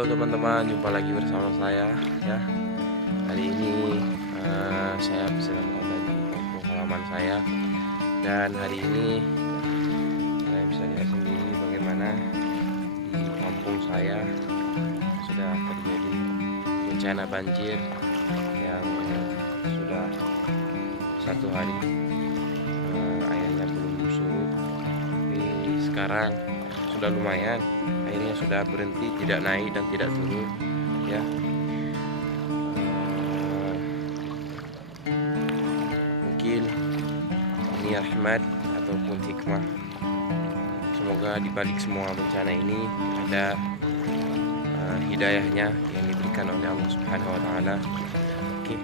Halo teman-teman, jumpa lagi bersama saya ya. Hari ini saya sedang berada di kampung halaman saya, dan hari ini saya bisa lihat sendiri bagaimana di kampung saya sudah terjadi bencana banjir yang sudah 1 hari airnya belum surut, tapi sekarang sudah lumayan, airnya sudah berhenti, tidak naik dan tidak turun ya. Mungkin ini rahmat ataupun hikmah. Semoga dibalik semua bencana ini ada hidayahnya yang diberikan oleh Allah Subhanahu wa taala. Oke.